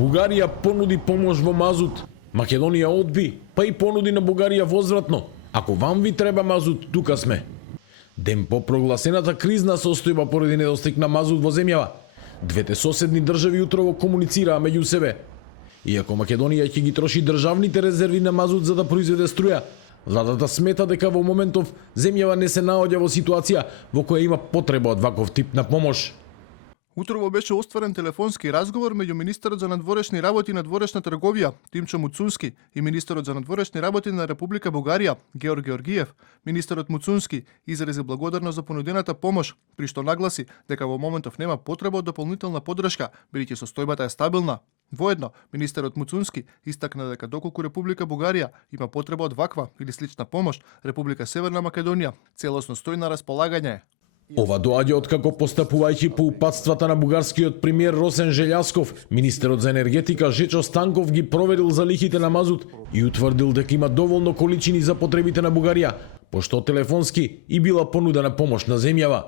Бугарија понуди помош во мазут, Македонија одби, па и понуди на Бугарија возвратно. Ако вам ви треба мазут, тука сме. Ден по прогласената кризна состојба поради недостиг на мазут во земјава, двете соседни држави утрово комуницираа меѓу себе. Иако Македонија ќе ги троши државните резерви на мазут за да произведе струја, владата смета дека во моментов земјава не се наоѓа во ситуација во која има потреба од ваков тип на помош. Утрово беше остварен телефонски разговор меѓу министерот за надворешни работи и надворешна трговија Тимчо Муцунски и министерот за надворешни работи на Република Бугарија Георг Георгиев. Министерот Муцунски изрази благодарност за понудената помош, при што нагласи дека во моментов нема потреба од дополнителна поддршка, бидејќи состојбата е стабилна. Воедно, министерот Муцунски истакна дека доколку Република Бугарија има потреба од ваква или слична помош, Република Северна Македонија целосно стои на располагање. Ова доаѓа откако постапувајќи по упатствата на бугарскиот премиер Росен Желјасков, министерот за енергетика Жечо Станков ги проверил залихите на мазут и утврдил дека има доволно количини за потребите на Бугарија, пошто телефонски и била понудена помош на земјава.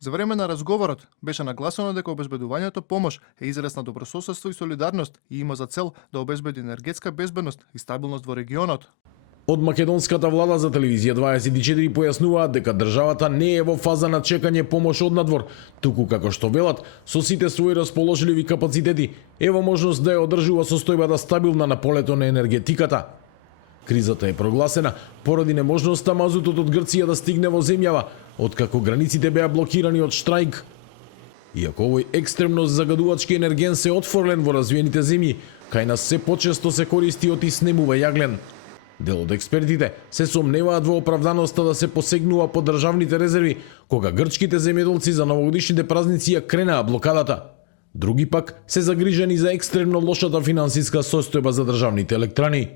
За време на разговорот беше нагласено дека обезбедувањето помош е израз на добрососедство и солидарност и има за цел да обезбеди енергетска безбедност и стабилност во регионот. Од македонската влада за телевизија 24 појаснуваат дека државата не е во фаза на чекање помош од надвор, туку како што велат, со сите своји расположливи капацитети е во можност да ја одржува состојбата стабилна на полето на енергетиката. Кризата е прогласена поради неможноста мазутот од Грција да стигне во земјава, откако границите беа блокирани од штрајк. Иако овој екстремно загадувачки енерген се отфорлен во развиените земји, кај нас се почесто се користи од иснемува јаглен. Дел од експертите се сомневаат во оправданоста да се посегнува по државните резерви, кога грчките земјоделци за новогодишните празници ја кренаа блокадата. Други пак се загрижени за екстремно лошата финансиска состојба за државните електрани.